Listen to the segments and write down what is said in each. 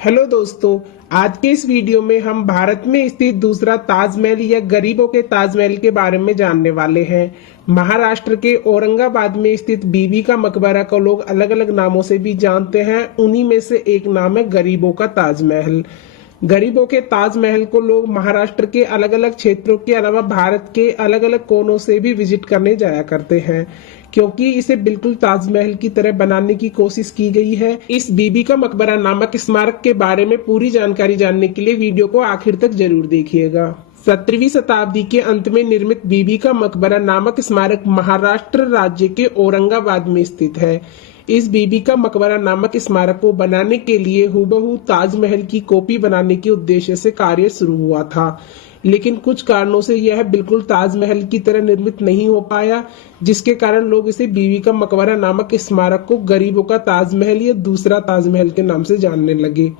Hello दोस्तों, आज के इस वीडियो में हम भारत में स्थित दूसरा ताजमहल या गरीबों के ताजमहल के बारे में जानने वाले हैं। महाराष्ट्र के औरंगाबाद में स्थित बीबी का मकबरा को लोग अलग अलग नामों से भी जानते हैं। उन्हीं में से एक नाम है गरीबों का ताजमहल। गरीबों के ताजमहल को लोग महाराष्ट्र के अलग अलग क्षेत्रों के अलावा भारत के अलग अलग कोनों से भी विजिट करने जाया करते हैं, क्योंकि इसे बिल्कुल ताजमहल की तरह बनाने की कोशिश की गई है। इस बीबी का मकबरा नामक स्मारक के बारे में पूरी जानकारी जानने के लिए वीडियो को आखिर तक जरूर देखिएगा। 17वीं शताब्दी के अंत में निर्मित बीबी का मकबरा नामक स्मारक महाराष्ट्र राज्य के औरंगाबाद में स्थित है। इस बीबी का मकबरा नामक स्मारक को बनाने के लिए हूबहू ताजमहल की कॉपी बनाने के उद्देश्य से कार्य शुरू हुआ था, लेकिन कुछ कारणों से यह बिल्कुल ताजमहल की तरह निर्मित नहीं हो पाया, जिसके कारण लोग इसे बीबी का मकबरा नामक स्मारक को गरीबों का ताजमहल या दूसरा ताजमहल के नाम से जानने लगे।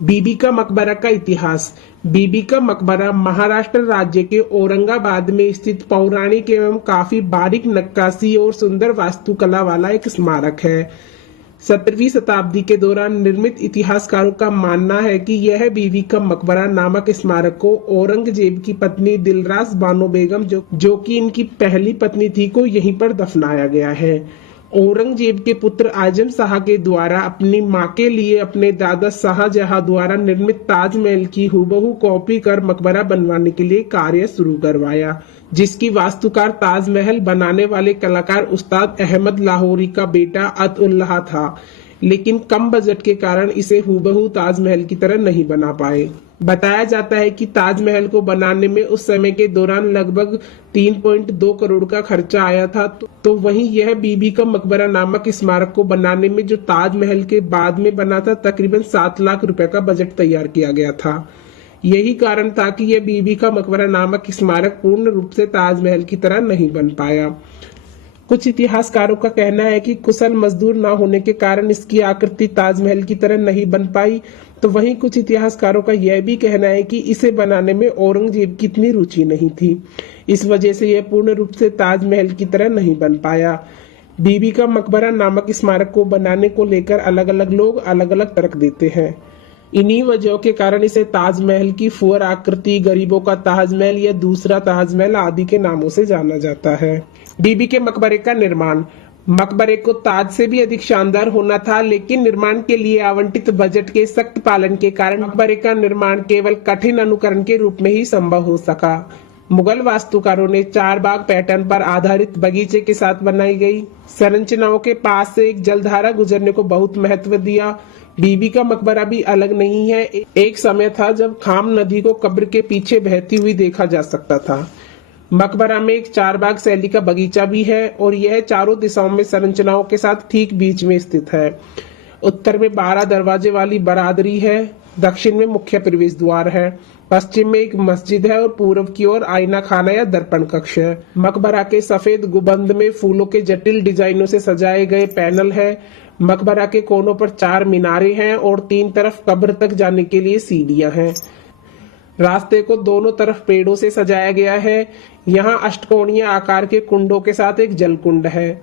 बीबी का मकबरा का इतिहास। बीबी का मकबरा महाराष्ट्र राज्य के औरंगाबाद में स्थित पौराणिक एवं काफी बारीक नक्काशी और सुंदर वास्तुकला वाला एक स्मारक है। 17वीं शताब्दी के दौरान निर्मित इतिहासकारों का मानना है कि यह बीबी का मकबरा नामक स्मारक को औरंगजेब की पत्नी दिलरास बानो बेगम जो कि इनकी पहली पत्नी थी को यहीं पर दफनाया गया है। औरंगजेब के पुत्र आजम शाह के द्वारा अपनी मां के लिए अपने दादा शाहजहां द्वारा निर्मित ताजमहल की हूबहू कॉपी कर मकबरा बनवाने के लिए कार्य शुरू करवाया, जिसकी वास्तुकार ताजमहल बनाने वाले कलाकार उस्ताद अहमद लाहौरी का बेटा अतउल्लाह था, लेकिन कम बजट के कारण इसे हूबहू ताजमहल की तरह नहीं बना पाए। बताया जाता है कि ताजमहल को बनाने में उस समय के दौरान लगभग 3.2 करोड़ का खर्चा आया था, तो वहीं यह बीबी का मकबरा नामक स्मारक को बनाने में जो ताजमहल के बाद में बना था, तकरीबन 7 लाख रुपए का बजट तैयार किया गया था। यही कारण था कि यह बीबी का मकबरा नामक स्मारक पूर्ण रूप से ताजमहल की तरह नहीं बन पाया। कुछ इतिहासकारों का कहना है कि कुशल मजदूर न होने के कारण इसकी आकृति ताजमहल की तरह नहीं बन पाई, तो वहीं कुछ इतिहासकारों का यह भी कहना है कि इसे बनाने में औरंगजेब की इतनी रुचि नहीं थी, इस वजह से यह पूर्ण रूप से ताजमहल की तरह नहीं बन पाया। बीबी का मकबरा नामक स्मारक को बनाने को लेकर अलग अलग लोग अलग अलग तर्क देते हैं। इन्हीं वजहों के कारण इसे ताजमहल की फुअर आकृति, गरीबों का ताजमहल या दूसरा ताजमहल आदि के नामों से जाना जाता है। बीबी के मकबरे का निर्माण। मकबरे को ताज से भी अधिक शानदार होना था, लेकिन निर्माण के लिए आवंटित बजट के सख्त पालन के कारण मकबरे का निर्माण केवल कठिन अनुकरण के रूप में ही संभव हो सका। मुगल वास्तुकारों ने 4 बाग पैटर्न पर आधारित बगीचे के साथ बनाई गई संरचनाओं के पास से एक जलधारा गुजरने को बहुत महत्व दिया। बीबी का मकबरा भी अलग नहीं है। एक समय था जब खाम नदी को कब्र के पीछे बहती हुई देखा जा सकता था। मकबरा में एक 4 बाग शैली का बगीचा भी है और यह चारों दिशाओं में संरचनाओं के साथ ठीक बीच में स्थित है। उत्तर में 12 दरवाजे वाली बरादरी है, दक्षिण में मुख्य प्रवेश द्वार है, पश्चिम में एक मस्जिद है और पूर्व की ओर आईना खाना या दर्पण कक्ष है। मकबरा के सफेद गुंबद में फूलों के जटिल डिजाइनों से सजाए गए पैनल है। मकबरा के कोनों पर 4 मीनारे हैं और 3 तरफ कब्र तक जाने के लिए सीढ़ियां हैं। रास्ते को दोनों तरफ पेड़ों से सजाया गया है। यहाँ अष्टकोणीय आकार के कुंडों के साथ एक जलकुंड है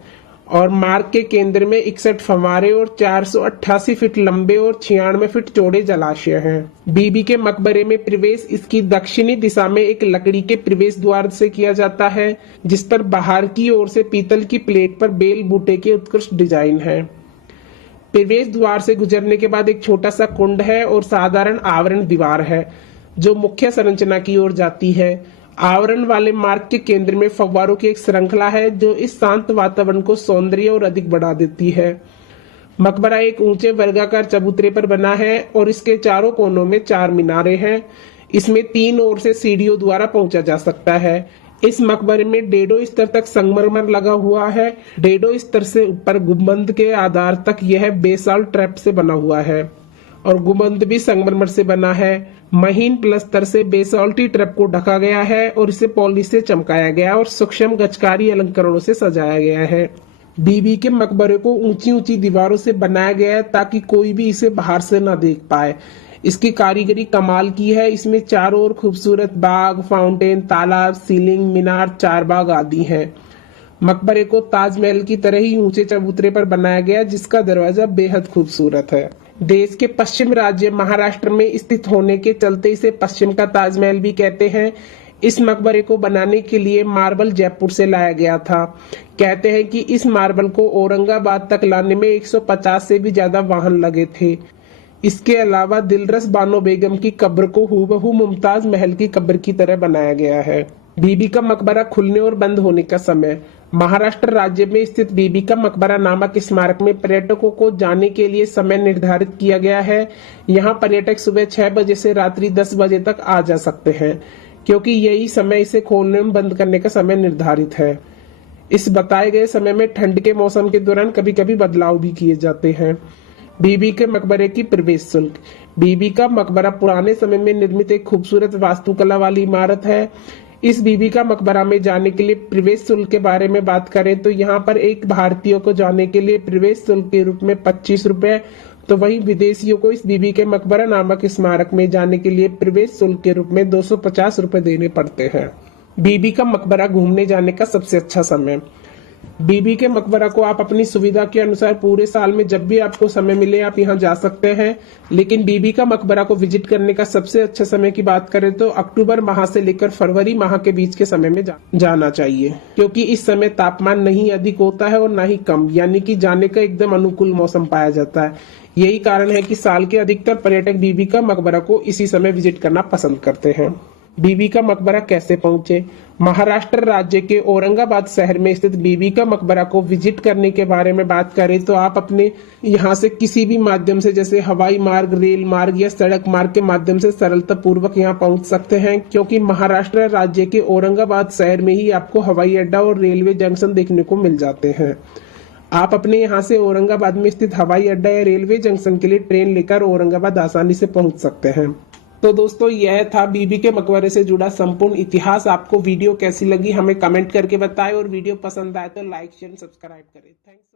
और मार्ग के केंद्र में 61 फव्वारे और 488 फीट लंबे और 96 फीट चौड़े जलाशय हैं। बीबी के मकबरे में प्रवेश इसकी दक्षिणी दिशा में एक लकड़ी के प्रवेश द्वार से किया जाता है, जिस पर बाहर की ओर से पीतल की प्लेट पर बेल बूटे के उत्कृष्ट डिजाइन है। प्रवेश द्वार से गुजरने के बाद एक छोटा सा कुंड है और साधारण आवरण दीवार है जो मुख्य संरचना की ओर जाती है। आवरण वाले मार्ग के केंद्र में फव्वारों की एक श्रृंखला है जो इस शांत वातावरण को सौंदर्य और अधिक बढ़ा देती है। मकबरा एक ऊंचे वर्गाकार चबूतरे पर बना है और इसके चारों कोनों में 4 मीनारे हैं। इसमें 3 ओर से सीढ़ियों द्वारा पहुंचा जा सकता है। इस मकबरे में 1.5 स्तर तक संगमरमर लगा हुआ है। 1.5 स्तर से ऊपर गुंबद के आधार तक यह बेसाल्ट ट्रैप से बना हुआ है और गुंबद भी संगमरमर से बना है। महीन प्लस्तर से बेसाल्टी ट्रैप को ढका गया है और इसे पॉलिश से चमकाया गया और सूक्ष्म गजकारी अलंकरणों से सजाया गया है। बीबी के मकबरे को ऊंची ऊंची दीवारों से बनाया गया है ताकि कोई भी इसे बाहर से न देख पाए। इसकी कारीगरी कमाल की है। इसमें चारों ओर खूबसूरत बाग, फाउंटेन, तालाब, सीलिंग, मीनार, 4 बाग आदि हैं। मकबरे को ताजमहल की तरह ही ऊंचे चबूतरे पर बनाया गया, जिसका दरवाजा बेहद खूबसूरत है। देश के पश्चिम राज्य महाराष्ट्र में स्थित होने के चलते इसे पश्चिम का ताजमहल भी कहते हैं। इस मकबरे को बनाने के लिए मार्बल जयपुर से लाया गया था। कहते हैं कि इस मार्बल को औरंगाबाद तक लाने में 150 से भी ज्यादा वाहन लगे थे। इसके अलावा दिलरस बानो बेगम की कब्र को हूबहू मुमताज महल की कब्र की तरह बनाया गया है। बीबी का मकबरा खुलने और बंद होने का समय। महाराष्ट्र राज्य में स्थित बीबी का मकबरा नामक स्मारक में पर्यटकों को जाने के लिए समय निर्धारित किया गया है। यहाँ पर्यटक सुबह 6 बजे से रात्रि 10 बजे तक आ जा सकते हैं, क्योंकि यही समय इसे खोलने और बंद करने का समय निर्धारित है। इस बताए गए समय में ठंड के मौसम के दौरान कभी कभी बदलाव भी किए जाते हैं। बीबी के मकबरे की प्रवेश शुल्क। बीबी का मकबरा पुराने समय में निर्मित एक खूबसूरत वास्तुकला वाली इमारत है। इस बीबी का मकबरा में जाने के लिए प्रवेश शुल्क के बारे में बात करें तो यहाँ पर एक भारतीय को जाने के लिए प्रवेश शुल्क के रूप में 25 रुपए, तो वहीं विदेशियों को इस बीबी के मकबरा नामक स्मारक में जाने के लिए प्रवेश शुल्क के रूप में 250 रुपए देने पड़ते हैं। बीबी का मकबरा घूमने जाने का सबसे अच्छा समय। बीबी के मकबरा को आप अपनी सुविधा के अनुसार पूरे साल में जब भी आपको समय मिले आप यहाँ जा सकते हैं, लेकिन बीबी का मकबरा को विजिट करने का सबसे अच्छा समय की बात करें तो अक्टूबर माह से लेकर फरवरी माह के बीच के समय में जाना चाहिए, क्योंकि इस समय तापमान नहीं अधिक होता है और ना ही कम, यानी कि जाने का एकदम अनुकूल मौसम पाया जाता है। यही कारण है कि साल के अधिकतर पर्यटक बीबी का मकबरा को इसी समय विजिट करना पसंद करते हैं। बीबी का मकबरा कैसे पहुंचे? महाराष्ट्र राज्य के औरंगाबाद शहर में स्थित बीबी का मकबरा को विजिट करने के बारे में बात करें तो आप अपने यहाँ से किसी भी माध्यम से, जैसे हवाई मार्ग, रेल मार्ग या सड़क मार्ग के माध्यम से सरलता पूर्वक यहाँ पहुंच सकते हैं, क्योंकि महाराष्ट्र राज्य के औरंगाबाद शहर में ही आपको हवाई अड्डा और रेलवे जंक्शन देखने को मिल जाते हैं। आप अपने यहाँ से औरंगाबाद में स्थित हवाई अड्डा या रेलवे जंक्शन के लिए ट्रेन लेकर औरंगाबाद आसानी से पहुंच सकते हैं। तो दोस्तों, यह था बीबी के मकबरे से जुड़ा संपूर्ण इतिहास। आपको वीडियो कैसी लगी हमें कमेंट करके बताएं, और वीडियो पसंद आए तो लाइक शेयर सब्सक्राइब करें। थैंक्स।